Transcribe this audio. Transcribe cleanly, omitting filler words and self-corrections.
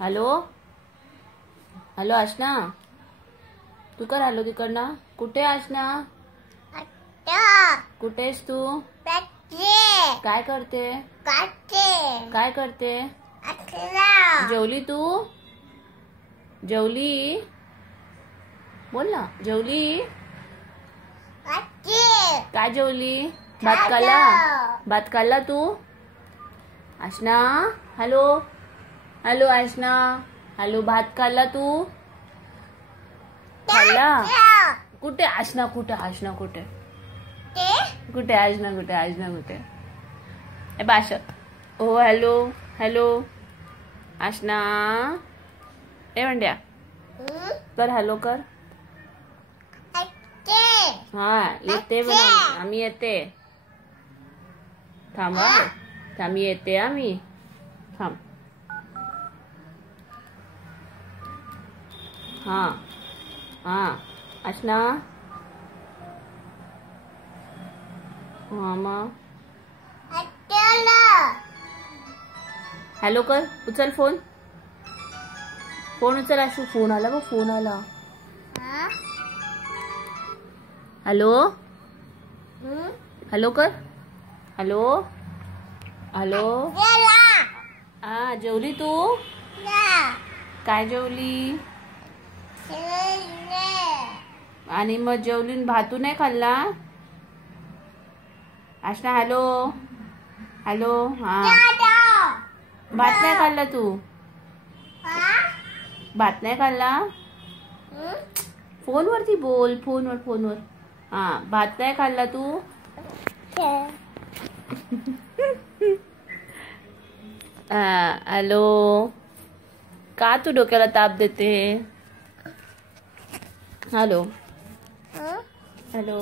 Hello hello आशना, तू कर हॅलो तिकडनं. कुठे आशना? कुठेस तू? काय करते? काय करते? जेवली तू? जेवली? बोल ना, जेवली? काय जेवली? भात खाल्ला? भात खाल्ला तू? आशना हॅलो हॅलो आशना हॅलो, भात खाल्ला तू? खाल्ला? कुठे आशना? कुठे आशना? कुठे कुठे आशना? कुठे आशना? कुठे ए बाश? ओ हॅलो हॅलो आशना, ए वंड्या कर हॅलो कर. हा येते बघ, आम्ही येते. थांबा, आम्ही येते. आम्ही थांब. हा हा आशना, मामा हॅलो कर. उचल फोन. फोन उचल आशू. फोन आला बघ, फोन आला. हॅलो हॅलो कर. Hello hello. हा जेवली तू? काय जेवली? आणि मग जेवली भातू नाही खाल्ला? आशना हॅलो हॅलो. हा भात नाही खाल्ला तू? भात नाही खाल्ला? फोनवरती बोल, फोनवर फोनवर. हा भात नाही खाल्ला तू? हॅलो. का तू डोक्याला ताप देते? Hello hello.